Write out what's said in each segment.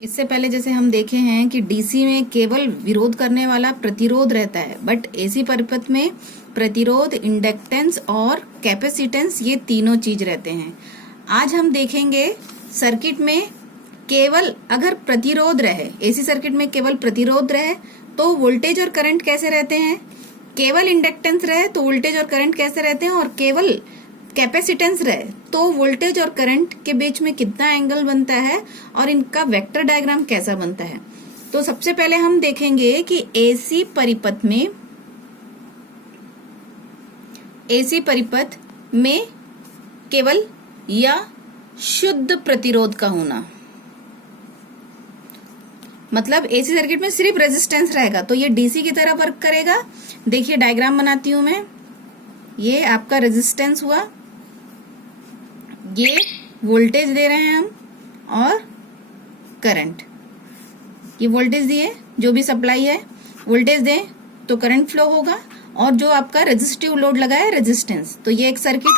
इससे पहले जैसे हम देखे हैं कि डीसी में केवल विरोध करने वाला प्रतिरोध रहता है, बट एसी परिपथ में प्रतिरोध, इंडक्टेंस और कैपेसिटेंस ये तीनों चीज रहते हैं। आज हम देखेंगे सर्किट में केवल अगर प्रतिरोध रहे, एसी सर्किट में केवल प्रतिरोध रहे तो वोल्टेज और करंट कैसे रहते हैं, केवल इंडक्टेंस रहे तो वोल्टेज और करंट कैसे रहते हैं, और केवल कैपेसिटेंस रहे तो वोल्टेज और करंट के बीच में कितना एंगल बनता है और इनका वेक्टर डायग्राम कैसा बनता है। तो सबसे पहले हम देखेंगे कि एसी परिपथ में केवल या शुद्ध प्रतिरोध का होना, मतलब एसी सर्किट में सिर्फ रेजिस्टेंस रहेगा तो ये डीसी की तरह वर्क करेगा। देखिए डायग्राम बनाती हूं मैं। ये आपका रेजिस्टेंस हुआ, ये वोल्टेज दे रहे हैं हम, और करंट, ये वोल्टेज दिए, जो भी सप्लाई है वोल्टेज दें तो करंट फ्लो होगा, और जो आपका रेजिस्टिव लोड लगा है रेजिस्टेंस। तो ये एक सर्किट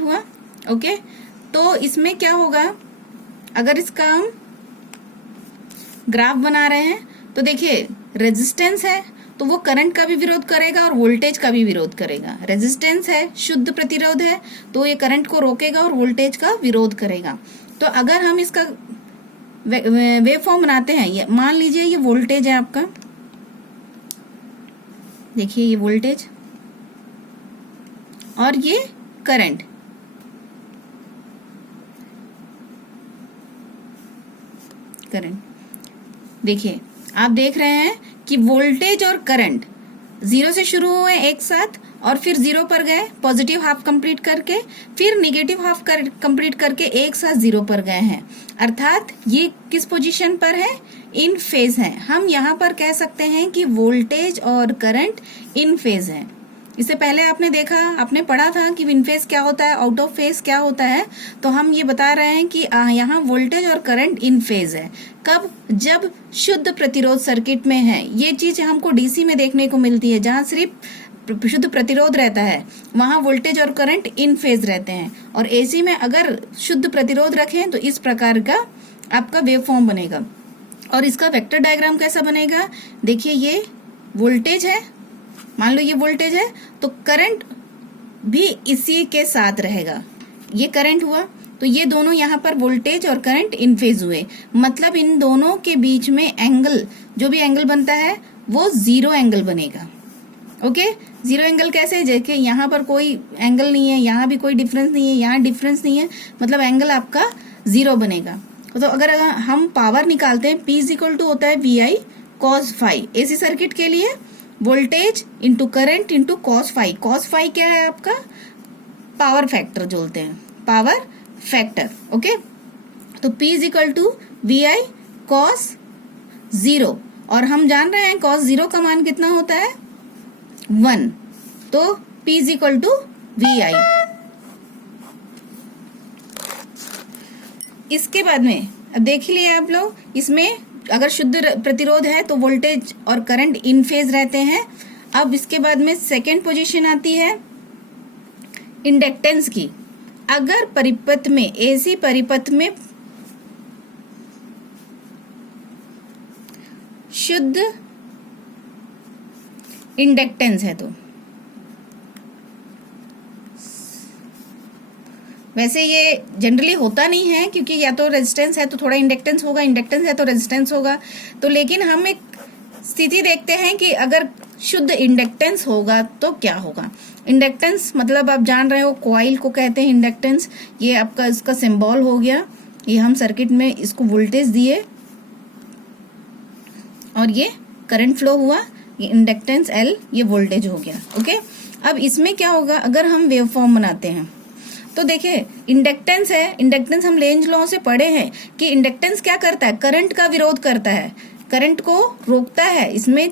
हुआ। ओके, तो इसमें क्या होगा, अगर इसका हम ग्राफ बना रहे हैं तो देखिए रेजिस्टेंस है तो वो करंट का भी विरोध करेगा और वोल्टेज का भी विरोध करेगा। रेजिस्टेंस है, शुद्ध प्रतिरोध है, तो ये करंट को रोकेगा और वोल्टेज का विरोध करेगा। तो अगर हम इसका वेव फॉर्म बनाते हैं, ये मान लीजिए ये वोल्टेज है आपका, देखिए ये वोल्टेज और ये करंट। देखिए आप देख रहे हैं कि वोल्टेज और करंट जीरो से शुरू हुए एक साथ और फिर जीरो पर गए, पॉजिटिव हाफ कंप्लीट करके, फिर नेगेटिव हाफ कंप्लीट करके एक साथ जीरो पर गए हैं। अर्थात ये किस पोजीशन पर है, इन फेज है। हम यहाँ पर कह सकते हैं कि वोल्टेज और करंट इन फेज है। इससे पहले आपने पढ़ा था कि इन फेज क्या होता है, आउट ऑफ फेज क्या होता है। तो हम ये बता रहे हैं कि यहाँ वोल्टेज और करंट इन फेज है। कब, जब शुद्ध प्रतिरोध सर्किट में है। ये चीज हमको डीसी में देखने को मिलती है, जहाँ सिर्फ शुद्ध प्रतिरोध रहता है वहां वोल्टेज और करंट इन फेज रहते हैं। और एसी में अगर शुद्ध प्रतिरोध रखें तो इस प्रकार का आपका वेव फॉर्म बनेगा। और इसका वेक्टर डायग्राम कैसा बनेगा, देखिए ये वोल्टेज है, मान लो ये वोल्टेज है, तो करंट भी इसी के साथ रहेगा। ये करंट हुआ तो ये दोनों यहाँ पर वोल्टेज और करंट इन फेज हुए, मतलब इन दोनों के बीच में एंगल, जो भी एंगल बनता है वो जीरो एंगल बनेगा। ओके, जीरो एंगल कैसे, जैसे यहाँ पर कोई एंगल नहीं है, यहाँ भी कोई डिफरेंस नहीं है, यहाँ डिफरेंस नहीं है, मतलब एंगल आपका जीरो बनेगा। तो अगर हम पावर निकालते हैं, P इक्वल टू होता है VI cos phi. AC circuit के लिए voltage into current into cos phi. cos phi क्या है आपका, पावर फैक्टर जोड़ते हैं, पावर फैक्टर। ओके, तो P equal to VI cos 0, और हम जान रहे हैं cos 0 का मान कितना होता है 1, तो P इक्वल टू VI। इसके बाद में अब देख लिए आप लोग, इसमें अगर शुद्ध प्रतिरोध है तो वोल्टेज और करंट इन फेज रहते हैं। अब इसके बाद में सेकेंड पोजीशन आती है इंडक्टेंस की। अगर परिपथ में, एसी परिपथ में शुद्ध इंडक्टेंस है, तो वैसे ये जनरली होता नहीं है, क्योंकि या तो रेजिस्टेंस है तो थोड़ा इंडक्टेंस होगा, इंडक्टेंस है तो रेजिस्टेंस होगा। तो लेकिन हम एक स्थिति देखते हैं कि अगर शुद्ध इंडक्टेंस होगा तो क्या होगा। इंडक्टेंस मतलब आप जान रहे हो, कॉइल को कहते हैं इंडक्टेंस। ये आपका इसका सिंबल हो गया। ये हम सर्किट में इसको वोल्टेज दिए और ये करंट फ्लो हुआ, ये इंडक्टेंस L, ये वोल्टेज हो गया। ओके, अब इसमें क्या होगा, अगर हम वेव फॉर्म बनाते हैं तो देखिए इंडक्टेंस है, इंडक्टेंस हम लेंज लॉ से पढ़े हैं कि इंडक्टेंस क्या करता है, करंट का विरोध करता है, करंट को रोकता है। इसमें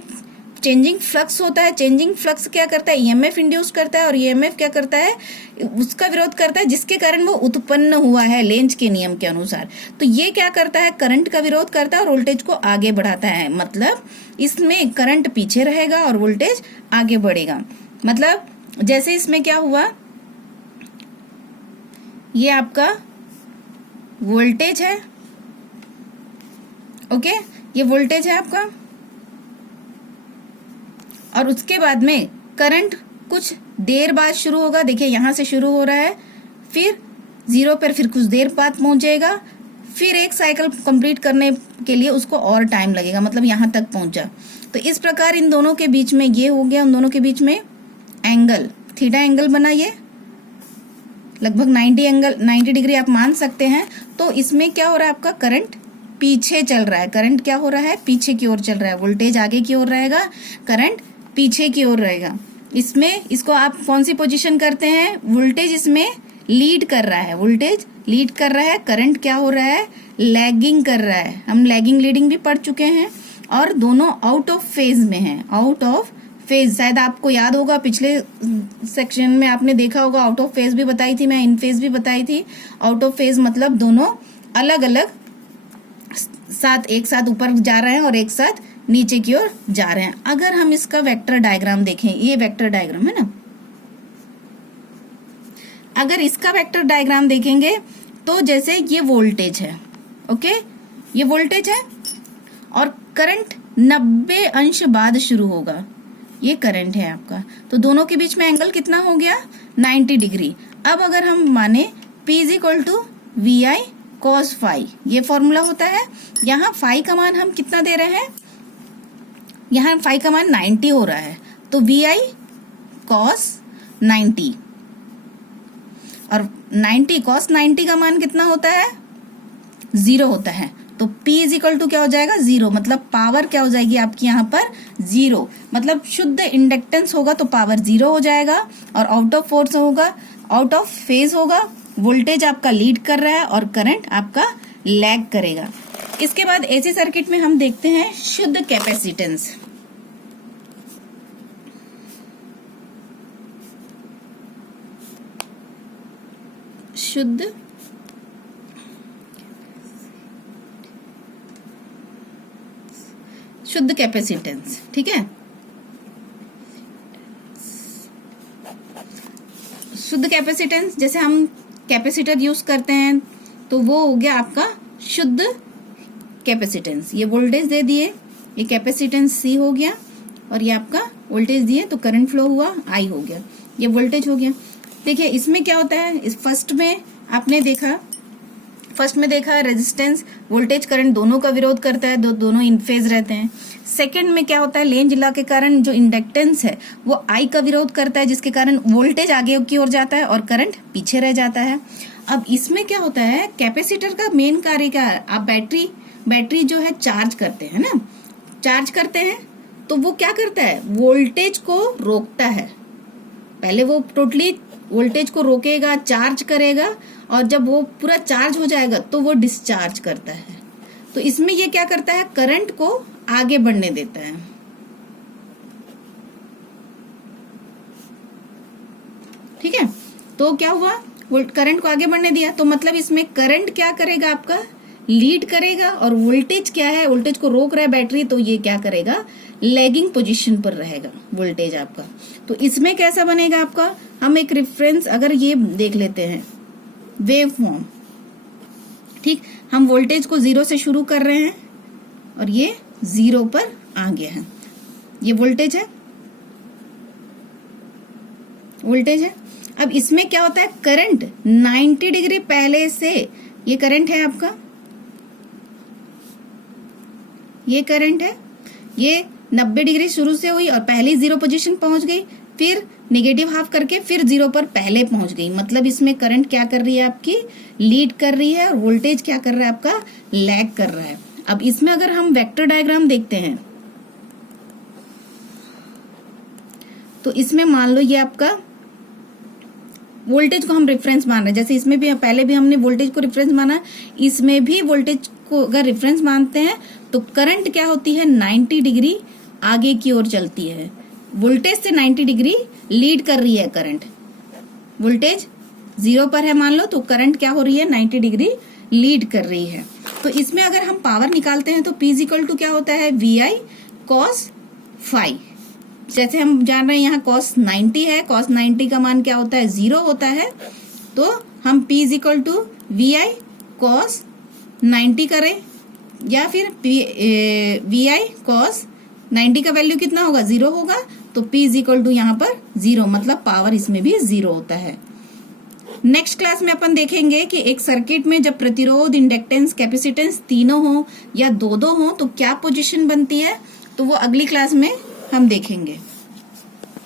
चेंजिंग फ्लक्स होता है, चेंजिंग फ्लक्स क्या करता है, ईएमएफ इंड्यूस करता है, और ईएमएफ क्या करता है, उसका विरोध करता है जिसके कारण वो उत्पन्न हुआ है लेंज के नियम के अनुसार। तो ये क्या करता है, करंट का विरोध करता है और वोल्टेज को आगे बढ़ाता है। मतलब इसमें करंट पीछे रहेगा और वोल्टेज आगे बढ़ेगा। मतलब जैसे इसमें क्या हुआ, ये आपका वोल्टेज है, ओके, ये वोल्टेज है आपका, और उसके बाद में करंट कुछ देर बाद शुरू होगा। देखिए यहां से शुरू हो रहा है, फिर 0 पर फिर कुछ देर बाद पहुंचेगा, फिर एक साइकिल कंप्लीट करने के लिए उसको और टाइम लगेगा, मतलब यहां तक पहुंचा। तो इस प्रकार इन दोनों के बीच में ये हो गया, उन दोनों के बीच में एंगल थीटा एंगल बना, ये लगभग 90 डिग्री आप मान सकते हैं। तो इसमें क्या हो रहा है, आपका करंट पीछे चल रहा है, करंट क्या हो रहा है, पीछे की ओर चल रहा है। वोल्टेज आगे की ओर रहेगा, करंट पीछे की ओर रहेगा। इसमें इसको आप कौन सी पोजीशन करते हैं, वोल्टेज इसमें लीड कर रहा है, वोल्टेज लीड कर रहा है, करंट क्या हो रहा है, लैगिंग कर रहा है। हम लैगिंग लीडिंग भी पढ़ चुके हैं, और दोनों आउट ऑफ फेज में हैं, आउट ऑफ फेज। शायद आपको याद होगा पिछले सेक्शन में आपने देखा होगा, आउट ऑफ फेज भी बताई थी मैं, इन फेज भी बताई थी। आउट ऑफ फेज मतलब दोनों अलग अलग साथ, एक साथ ऊपर जा रहे हैं और एक साथ नीचे की ओर जा रहे हैं। अगर हम इसका वेक्टर डायग्राम देखें, ये वेक्टर डायग्राम है ना, अगर इसका वेक्टर डायग्राम देखेंगे तो जैसे ये वोल्टेज है, ओके, ये वोल्टेज है और करंट 90 अंश बाद शुरू होगा, ये करंट है आपका। तो दोनों के बीच में एंगल कितना हो गया, 90 डिग्री। अब अगर हम माने P = VI cos phi, ये फॉर्मूला होता है। यहाँ फाई का मान हम कितना दे रहे हैं, यहाँ फाई का मान 90 हो रहा है, तो VI cos 90, और 90 cos 90 का मान कितना होता है, 0 होता है। तो P = क्या हो जाएगा, 0, मतलब पावर क्या हो जाएगी आपकी यहाँ पर 0, मतलब शुद्ध इंडक्टेंस होगा तो पावर 0 हो जाएगा, और आउट ऑफ फोर्स होगा, आउट ऑफ फेज होगा। वोल्टेज आपका लीड कर रहा है और करंट आपका लैग करेगा। इसके बाद एसी सर्किट में हम देखते हैं शुद्ध कैपेसिटेंस। शुद्ध कैपेसिटेंस, ठीक है, शुद्ध कैपेसिटेंस, जैसे हम कैपेसिटर यूज करते हैं तो वो हो गया आपका शुद्ध कैपेसिटेंस। ये वोल्टेज दे दिए, ये कैपेसिटेंस C हो गया, और ये आपका वोल्टेज दिए तो करंट फ्लो हुआ I हो गया, ये वोल्टेज हो गया। देखिए इसमें क्या होता है, इस फर्स्ट में आपने देखा, फर्स्ट में देखा रेजिस्टेंस वोल्टेज करंट दोनों का विरोध करता है, दोनों इन फेज रहते हैं। सेकंड में क्या होता है, लेंज लॉ के कारण जो इंडक्टेंस है वो I का विरोध करता है, जिसके कारण वोल्टेज आगे की ओर जाता है और करंट पीछे रह जाता है। अब इसमें क्या होता है, कैपेसिटर का मेन कार्य क्या है, आप बैटरी जो है चार्ज करते हैं ना, चार्ज करते हैं तो वो क्या करता है, वोल्टेज को रोकता है। पहले वो टोटली वोल्टेज को रोकेगा, चार्ज करेगा, और जब वो पूरा चार्ज हो जाएगा तो वो डिस्चार्ज करता है। तो इसमें ये क्या करता है, करंट को आगे बढ़ने देता है। ठीक है, तो क्या हुआ, वो करंट को आगे बढ़ने दिया, तो मतलब इसमें करंट क्या करेगा, आपका लीड करेगा, और वोल्टेज क्या है, वोल्टेज को रोक रहा है बैटरी, तो ये क्या करेगा, लैगिंग पोजीशन पर रहेगा वोल्टेज आपका। तो इसमें कैसा बनेगा आपका, हम एक रेफरेंस अगर ये देख लेते हैं, वेव फॉर्म, ठीक, हम वोल्टेज को 0 से शुरू कर रहे हैं और ये 0 पर आ गया है, ये वोल्टेज है, वोल्टेज है। अब इसमें क्या होता है, करंट 90 डिग्री पहले से, ये करंट है आपका, ये करंट है, ये 90 डिग्री शुरू से हुई और पहले 0 पोजीशन पहुंच गई, फिर नेगेटिव हाफ करके फिर 0 पर पहले पहुंच गई। मतलब इसमें करंट क्या कर रही है, आपकी लीड कर रही है, और वोल्टेज क्या कर रहा है, आपका लैग कर रहा है। अब इसमें अगर हम वेक्टर डायग्राम देखते हैं तो इसमें मान लो ये आपका वोल्टेज को हम रेफरेंस मान रहे हैं, जैसे इसमें भी पहले भी हमने वोल्टेज को रेफरेंस माना, इसमें भी वोल्टेज को अगर रेफरेंस मानते हैं तो करंट क्या होती है, 90 डिग्री आगे की ओर चलती है, वोल्टेज से 90 डिग्री लीड कर रही है करंट। वोल्टेज 0 पर है मान लो, तो करंट क्या हो रही है, 90 डिग्री लीड कर रही है। तो इसमें अगर हम पावर निकालते हैं तो P = क्या होता है, VI cos phi। जैसे हम जान रहे हैं यहाँ cos 90 है, cos 90 का मान क्या होता है, 0 होता है, तो हम P = VI कॉस 90 करें या फिर वी आई कॉस 90 का वैल्यू कितना होगा 0 होगा, तो P इज इक्वल टू यहाँ पर 0, मतलब पावर इसमें भी 0 होता है। नेक्स्ट क्लास में अपन देखेंगे कि एक सर्किट में जब प्रतिरोध, इंडक्टेंस, कैपेसिटेंस तीनों हो या दो हो तो क्या पोजीशन बनती है, तो वो अगली क्लास में हम देखेंगे।